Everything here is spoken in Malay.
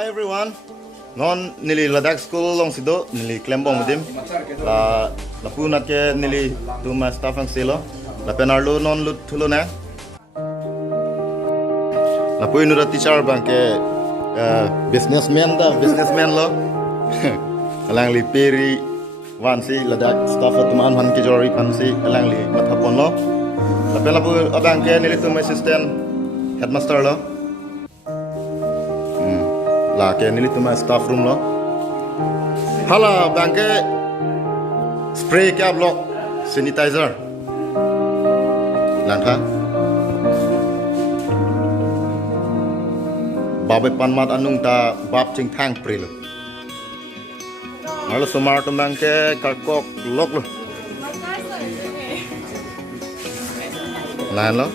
Hi everyone. Non nili Ladakh school long sido nili Klembong mudim. La punat ke nili tu ma staff ang silo. La penarlo non lut thulo na. La puinu ra teacher bang ke businessman lo. Alang li peri wan si Ladakh staff teman han ke jori pan si alang li mathapon lo. La pela pu abang ke nili tu ma assistant headmaster lo. La ke nili tu ma staff room lo. Hala bangke spray kya block sanitizer. Langka. Babe panmat anung ta bab ching thang pril. Malo sumar tu bangke karkok lock lo. Lan lo.